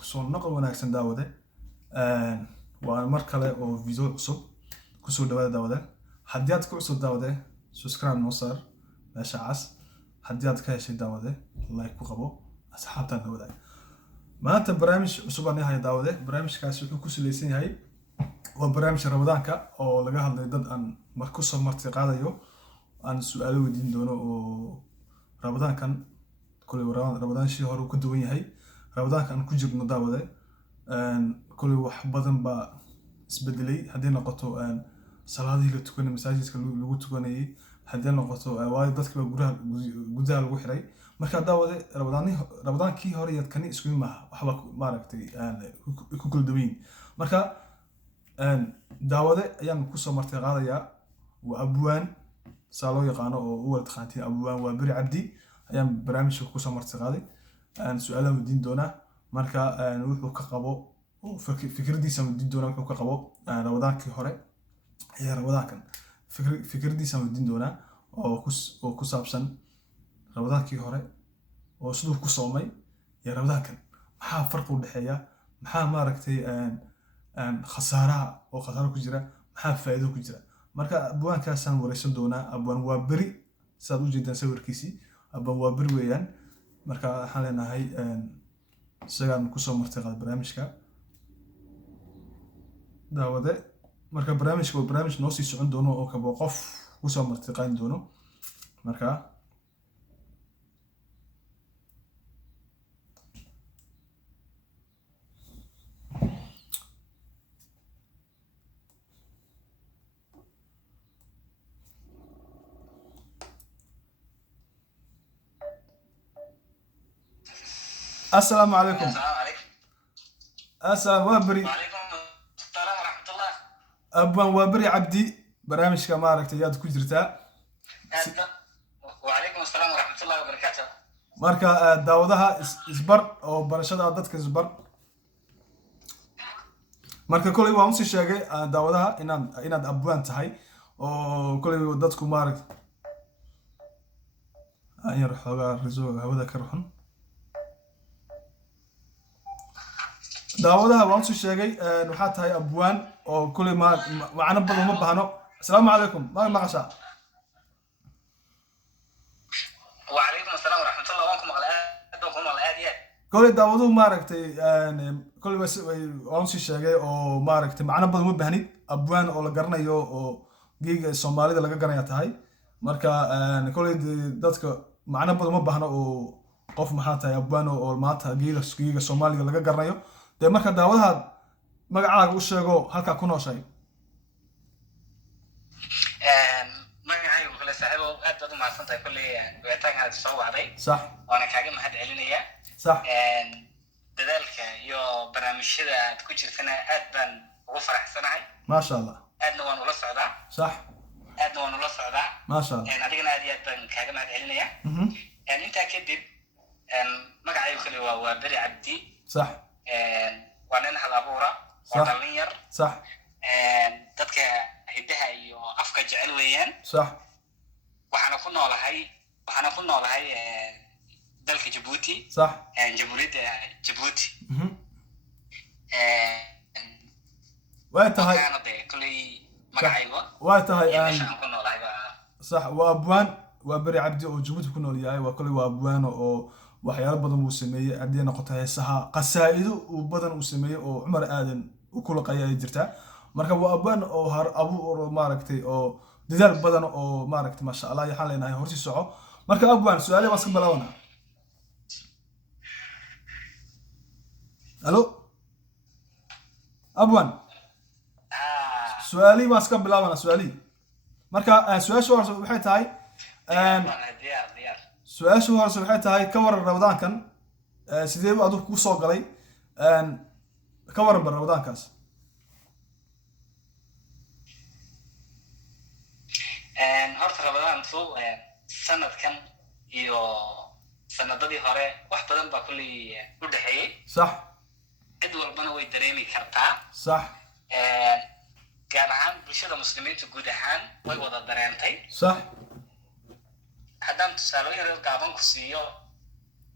isku soo noqon wanaagsan daawade waa mar kale oo video cusub kusoo dhawaada daawade haddii aad ku cusub daawade subscribe noo saar meesha cas haddii aad ka heshay daawade like ku qabo asxaabtaan la wadaag maanta barnaamij cusub aan yahay daawade barnaamijkaasi wuxuu ku saleysan yahay waa barnaamij Ramadaanka oo laga hadlay dad aan markuu soo marti qaadayo aan su'aalo weydiin doono oo Ramadaankan kulli Ramadaan shii hore ku duwan yahay Ramadaanka aan ku jirno daawade kulli wax badan ba isbedelay haddii noqoto salaadihii la tukanay masaajidka lagu tukanayay haddii noqoto waayo dadka gudaha lagu xiray marka daawade Ramadaankii hore iyo kan isku ma waxba maaragtay ku kala duwan marka daawade ayaan ku soo marti qaadayaa waa abwaan saaloo yaqaano oo u wada taqaantiin abwaan waa bari cabdi ayaan barnaamijka ku soo marti qaaday su'aalaha weydiin doonaa marka wuxuu ka qabo fikradiisa weydiin doonaa wuxuu ka qabo Ramadaankii hore iyo Ramadaankan fikradiisa weydiin doonaa oo ku saabsan Ramadaankii hore oo sidoo ku soomay iyo Ramadaankan maxaa farq u dhaxeeya maxaa maaragtay khasaaro ku jira maxaa faa'iido ku jira marka abwaankaasaan wareysan doonaa abwaan waa bari saad u jeedaan sawirkiisii abwaan waa bari weeyaan marka waxaan leenahay isagaan ku soo martay barnaamijka daawade marka barnaamijka waa barnaamij noo sii socon doono oo kabo qof ku soo martay qaan doono marka السلام عليكم. السلام عليكم. السلام وابري. وعليكم السلام ورحمة الله. أبوان وابري عبدي برامج كمارك تياد كجرتا. وعليكم السلام ورحمة الله وبركاته. marka daawadaha isbar oo barashada dadka isbar marka kulay waan si sheegay daawadaha inaad abwaan tahay oo kulay dadku maarag ayar xogaa riso hawada ka ruxun daawadaha waan si sheegay waxa tahay abwaan oo kulay macna badan ma baahno assalaamu calaykum ma maqashaa وعليكم السلام ورحمة الله وبركاته. كل داودو ماركتي كل بس وانسي شيء أو ماركتي معنا بدو مبهني أبوان أو لقرنايو أو جيج الصومالي ده لقرنايا تهاي مركا كل دتك معنا بدو مبهنا أو قف محاتا أبوان أو الماتا جيج الصومالي ده لقرنايو ده مركا داودها مقعد وش جو هلكا كنا شيء صاحبه aad baad u mahadsantahay kulli wicitaanka soo wacday صح waana kaaga mahad celinaya صح dadaalka iyo barnaamijyada aad ku jirtana aad baan ugu faraxsanahay ما شاء الله aadna waan ula socdaa صح aadna waan ula socdaa ما شاء الله adigana aad iyo aad baan kaaga mahad celinaya intaa kadib magacaygu kale waa bari cabdi صح waa nin hal abuura oo dhalin yar صح dadka hidaha iyo afka jecel weeyaan صح waxaana ku noolahay dalka Djibouti صح jamhuuriyadda Djibouti وقتها kulay magacayga وقتها ku noolahay صح وابوان وبري عبدي oo Djibouti ku nool yahay waa kulay waa abwaan oo waxyaalo badan uu sameeyay hadii noqoto heesaha qasaa'ido uu badan uu sameeyay oo Umar Aadan uu kula qayay jirta marka waa abwaan oo har abu oo maaragtay oo dadaal badan oo maaragtay ma sha Allah yaxan leenahay horsi soco marka abwaan su'aalo waa iska balaawana الو abwaan su'aali waa iska balaawana su'aali marka su'aashu waxay tahay su-aashu horse waxay tahay ka waran Ramadaankan sidee uu adigu ku soo galay ka waran Ramadaankaas horta Ramadaanku sanadkan iyo sanadadii hore wax badan baa kulli u dhaxeeyay صح cid walbana way dareemi kartaa صح gaar ahaan bulshada muslimiinta guud ahaan way wada dareentay صح haddaan tusaale yar gaaban ku siiyo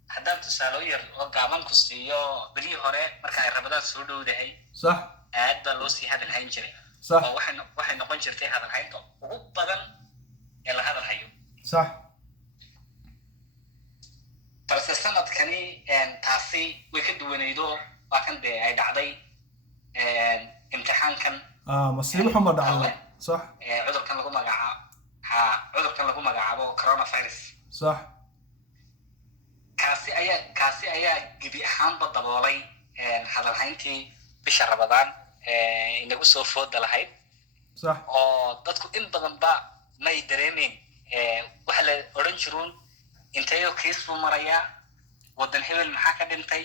haddaan tusaalo yar oo gaaban ku siiyo berihii hore marka ay rabadaan soo dhowdahay صح aad baa loo sii hadal hayn jiray صح oo waxay noqon jirtay hadal haynta ugu badan ee la hadal hayo صح balse sanadkani taasi way ka duwanaydo waa kan dee ay dhacday imtixaankan مصيبة حمد على صح cudurkan lagu magacaabo coronavirus صح kaasi ayaa gebi ahaanba daboolay hadal hayntii bisha rabadaan inagu soo fooda lahayd صح oo dadku in badanba may dareemeyn waxa la odhan jiruun inteeyo kiis buu marayaa waddan hebel maxaa ka dhintay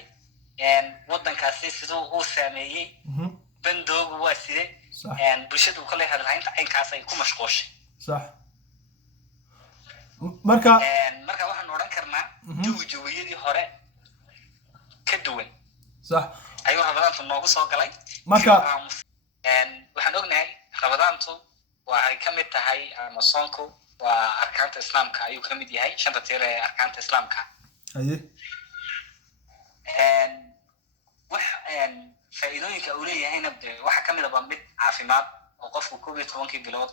waddankaasi siduu uu saameeyey bandoogu waa side bulshadu kale hadal haynta caynkaas ay ku mashquushay صح marka waxaan odhan karnaa jawiyadii hore ka duwan صح ayuu rabadaantu noogu soo galay marka waxaan ognahay rabadaantu waxay ka mid tahay ama soonku waa arkaanta islaamka ayuu ka mid yahay shanta tiir ee arkaanta islaamka haye wax faa'iidooyinka uu leeyahayna waxa ka mid ah mid caafimaad oo qofku 12 bilood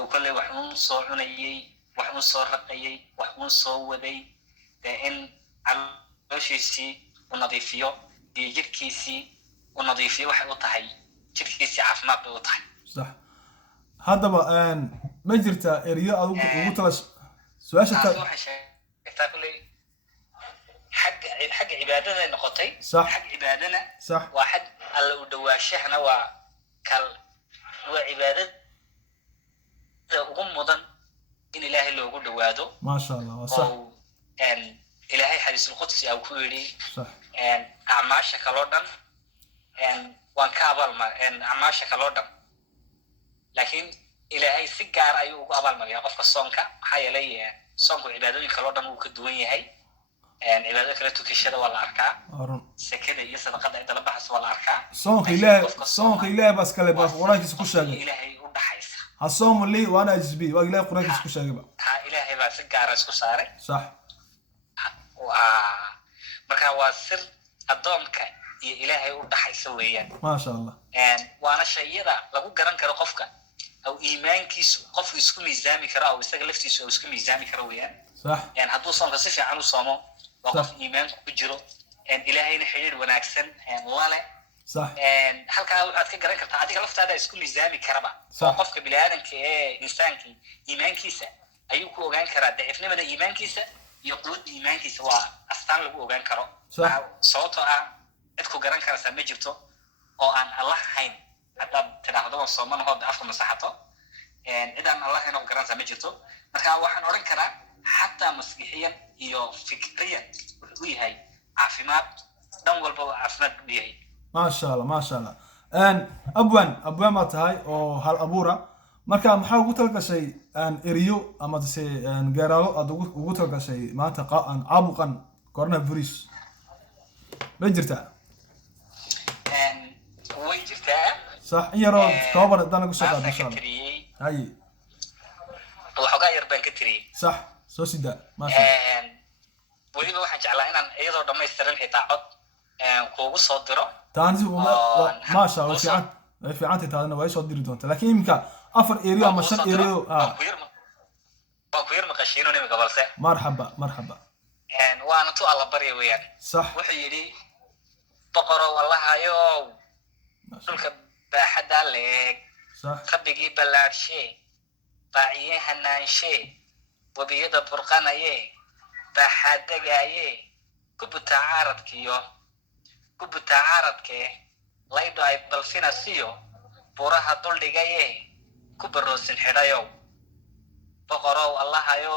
uu kale wax uu soo cunayay wax uu soo raqayay wax uu soo waday in calooshiisii uu nadiifiyo iyo jirkiisii uu nadiifiyo waxa uu tahay jirkiisii caafimaad uu tahay صح haddaba ma jirta eriyo adigu ugu tala su'aasha ta kulay حق عبادنا نقطي صح حق عبادنا صح واحد الله ودواشحنا وكل وعبادة وغمضا إن إلهي اللي وجود وادو ما شاء الله صح أن إلهي حديث القدس أو كوري صح أن أعماش كلودن أن وانكابل ما أن أعماش كلودن لكن إلهي سجار أيو قابل ما يقف الصنكة حي لي صنكو عبادة كلودن وكدوية هاي عبادة كلا تكشده ولا أركع سكده يصدق إذا لبحث ولا أركع صونك إله بس كله بس وراك يسكت شاقي إلهي وضحيس الصوم اللي وأنا أجبي وإله قراك يسكت شاقي بقى إلهي بس جار يسكت ساري صح مركا واسر الضمك إلهي وضحيس ويا ما شاء الله وأنا شيء ذا لو جرن كرقفك أو إيمان كيس قف يسكت ميزامي كرا أو يستغلفتي سو يسكت ميزامي كرويا صح يعني هدو صام كسيف عنو صامو وقف إيمان كجرو إلهي نحيل وناكسن ولا صح halka waxaad ka garan kartaa adiga laftaada isku miisaami karaba qofka bini'aadanka ee insaanka iimaankiisa ayuu ku ogaan karaa daciifnimada iimaankiisa iyo quwadda iimaankiisa waa astaan lagu ogaan karo sababtoo ah cid ku garan karaysa ma jirto oo aan Allah hayn haddaad tiraahdo sooman hood afka masaxato cid aan Allah hayn oo garanaysa ma jirto marka waxaan odhan karaa xataa maskixiyan iyo fikriyan wuxuu yahay caafimaad dhan walba caafimaad u yahay ما شاء الله ما شاء الله أبوان ما تهاي أو هالأبورة مركا محاول قلت لك شيء إريو أما تسي جرالو أدو قلت لك شيء ما تقا عابقا كورونا فيروس بيجرتا ويجرتا صح إيه رود كوبر دانا قصة ما شاء الله هاي وحقا يربان كتري صح سوسيدا ما شاء الله وليبا waxaan jeclaa inaan iyadoo dhameystiran xitaa cod kuugu soo diro تانزي ما شاء الله في عن تتعلم وإيش أدري دونت لكن يمكن أفر إيريو أما شن إيريو كوير مقشينو نمي قبل سه مرحبا وأنا تو الله بري ويان صح وحيدي بقرة والله هايو دولك بحد عليك صح خبيجي بلاد شيء باعيه هنان شيء وبيد برقانة يه بحد جايه كبت عارض كيو كبت عارض كي لايدو أي بلفينا سيو بورها دول دقايه كبروسين حدايو بقرو الله هايو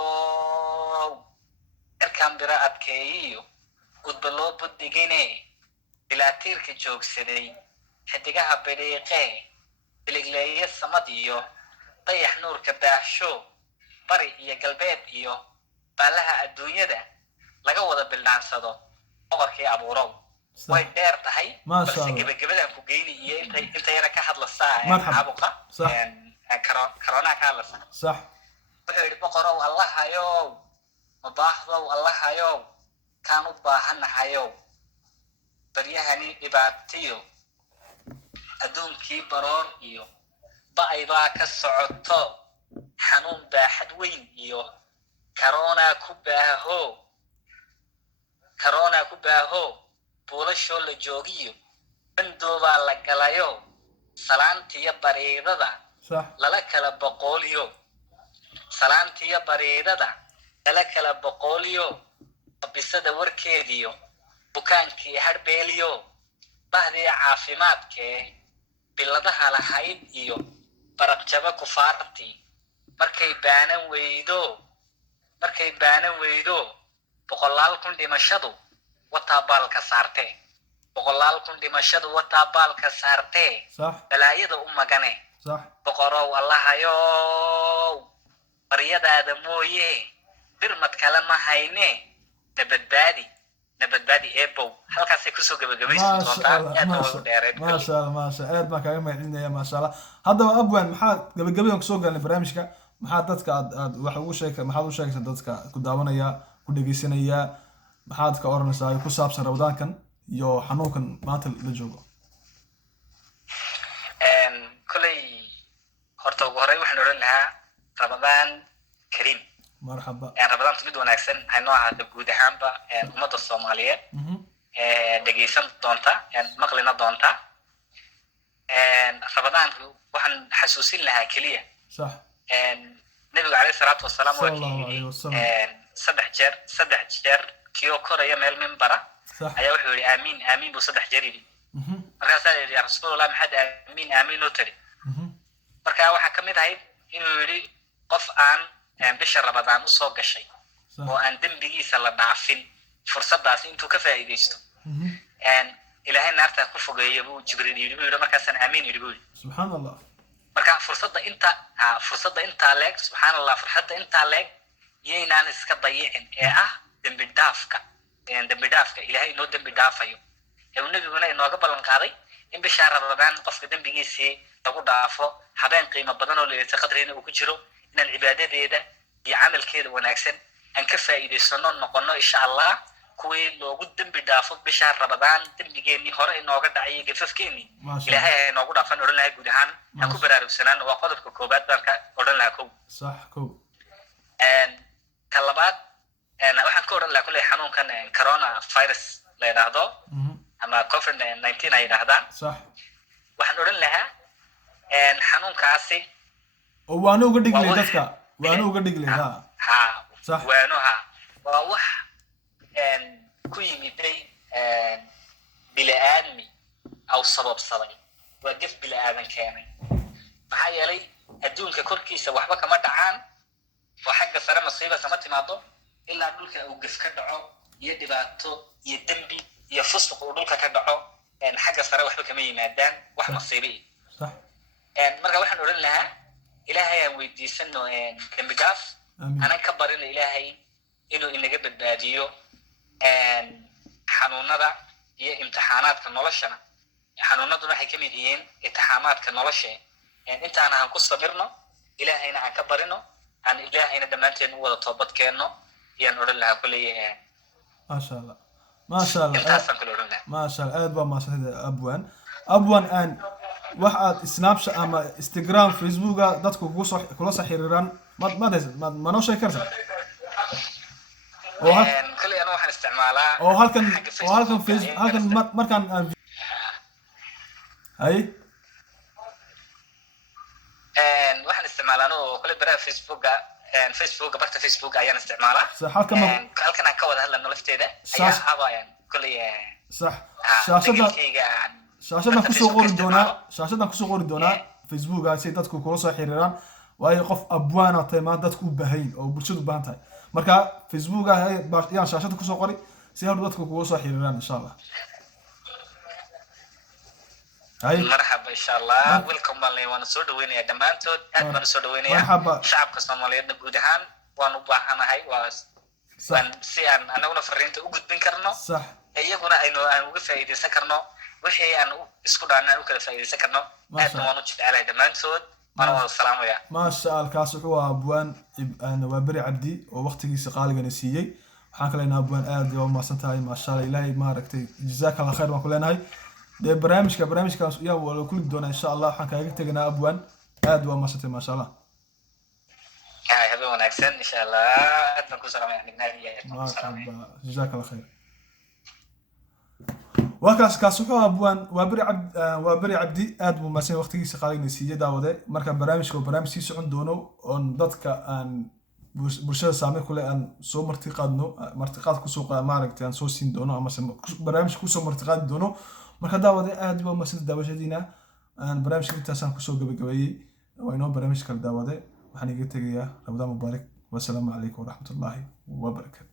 إركام براءت كييو قدبلو بدقيني بلا تيرك جوك سدي حدقاها بريقي بلقلية السمديو طيح نور كباحشو بري إيا قلبيت إيو بالها الدنيا ده laga wada bilaansado boqorkii abuurow way dheer tahay balse gabadhan ku geeyni iyo inta yara ka hadlaysaa abuqa corona ka hadlaysaa صح wuxuu yiri boqorow Allah hayo mabaaxdow Allah hayo kaan u baahanahayo baryahani dhibaatiyo adduunkii baroor iyo ba'ay baa ka socoto xanuun baaxad weyn iyo corona ku baaho buulashoo la joogiyo bandoobaa la galayo salaantiyo bareedada lala kala boqooliyo salaantiyo bareedada lala kala boqooliyo bisada warkeediyo bukaankii harbeeliyo bahdii caafimaadkee biladaha lahayd iyo baraqjaba kufaartii markay baanan weydo 100,000 dhimashadu wataa baalka saartee balaayada u magane boqorow allahayow baryadaada mooye birmad kale ma hayne nabadbaadi eebow halkaasay kusoo gabagabaysan doontaa maasha allah aad baan kaaga mahadcelinaya maasha allah haddaba abwan maxaad gabagabadan kusoo galnay barnaamijka maxaad dadka aad wax ugu sheegaysaa dadka ku daawanaya ku dhegeysanaya maxaad ka oranaysaa ku saabsan ramadaankan iyo xanuunkan maanta la joogo kolay horta ugu horreyn waxaan odhan lahaa ramadaan kariim marxaba ramadaan mid wanaagsan aynoo ahaada guud ahaanba ummadda soomaaliyeed dhegeysan doonta maqlina doonta ramadaanku waxaan xasuusin lahaa keliya nabigu calayhi salaatu wasalaam waa kii saddex jeer kiyoo koraya meel minbara ayaa wuxuu yidhi aamiin buu 3 jeer yidhi markaasaa yidhi yaa rasuulallah maxaad aamiin u tiri markaa waxaa ka mid ahayd inuu yidhi qof aan bisha ramadaan usoo gashay oo aan dembigiisa la dhaafin fursadaasi intuu ka faa'iidaysto ilaahay naartaa ku fogeeya buu jibriil yidhi buu yidhi markaasaan aamiin yidhi buu yidhi subxaan allah marka fursadda intaa leeg subxaan allah farxadda intaa leeg yaynaan iska dayicin ee ah dembi dhaafka ilaahay inoo dembi dhaafayo uu nabiguna inooga ballan qaaday in bisha ramadaan qofka dembigiisii lagu dhaafo habeen qiimo badan oo leeyahay qadriina uu ku jiro inaan cibaadadeeda iyo camalkeeda wanaagsan aan ka faa'iidaysano noqono insha allah kuwii loogu dembi dhaafo bisha ramadaan dembigeenii hore inooga dhacay gafafkeenii ilaahay inoogu dhaafan odhan lahaa guud ahaan aan ku baraarugsanaan waa qodobka koobaad baan ka odhan lahaa kow ka labaad waxaan ka odhan lahaa kulley xanuunkan corona virus la yidhaahdo ama COVID-19 ay yidhaahdaan waxaan odhan lahaa xanuunkaasi waana uga dhiglay dadka waa wax ku yimiday bili-aadmi aw sababsaday waa gef bili-aadan keenay maxaa yeelay adduunka korkiisa waxba kama dhacaan oo xagga sare masiiba kama timaado ilaa dhulka uu gef ka dhaco iyo dhibaato iyo dembi iyo fusuq uu dhulka ka dhaco xagga sare waxba kama yimaadaan wax masiibi marka waxaan odhan lahaa ilaahay aan weydiisano dembi dhaaf anan ka barino ilaahay inuu inaga badbaadiyo xanuunada iyo imtixaanaadka noloshana xanuunaduna waxay ka mid yihiin imtixaamaadka nolosha intaana aan ku sabirno ilaahayna aan ka barino aan ilaahayna dhammaanteen u wada toobad keenno ayaan odhan lahaa kulley maasha allah intaasaan kule odhan lahaa maasha allah aad baa mahadsantahay abwan aan wax aad snapchat ama instagram facebooka dadku kula soo xiriiraan ma noo sheegi kartaa kale ana waxaan isticmaalaa oo halkan markaan hay waxaan isticmaalaa anoo kale baraha facebooka barta facebooka ayaan isticmaalaa halkan aan ka wada hadlano lafteeda ayaa abayaan kale sax shaashadan kusoo qori doonaa facebooka si dadku kula soo xiriiraan waayo qof abwaana tahay maanta dadku u baahan oo bulshadu u baahan tahay marka facebooka ayaan shaashada kusoo qori si hor dadku kula soo xiriiraan insha allah marxaba insha allah welcome baan waan soo dhaweynayaa dhammaantood aad baan soo dhaweynayaa shacabka Soomaaliyeedna guud ahaan waan u baahanahay waan si aan anaguna fariinta u gudbin karno sax iyaguna aan uga faa'iideysan karno wixii aan isku dhaanaan u kala faa'iideysan karno aad waan u jecelahay dhammaantood waan salaam ya ما شاء الله كاس هو أبوان وابري عبدي ووقت جيس قالجنا سيء waxaan ka leenahay abwaan aad iyo maasan tahay maasha Allah ilaahay ma aragtay jazaaka Allah khayr waan ku leenahay de barnaamijkaas yaa wala kulli doona insha Allah waxaan kaaga tagnaa abwaan aad waa maasantay maasha Allah هذا وناكسن إن شاء الله أتمنى سلام يعني نهاية جزاك الله خير وكاس كاسوحو أبوان وابري عبدي آد مماسين وقتي سقالين سيجي داودة مركا برامج سيسو عندونو on dadka aan bulshada saameyn ku leh aan soo martiqaad ku soo maaragtay aan soo siin doono ama barnaamij ku soo martiqaad doono marka daawada aad waa maasanta daawashadiina aan barnaamijka intaasaan ku soo gabagabeeyay waa inoo barnaamij kala daawada waxaan iga tegayaa Ramadaan mubaarak wassalaamu calaykum waraxmatullaahi wabarakaatu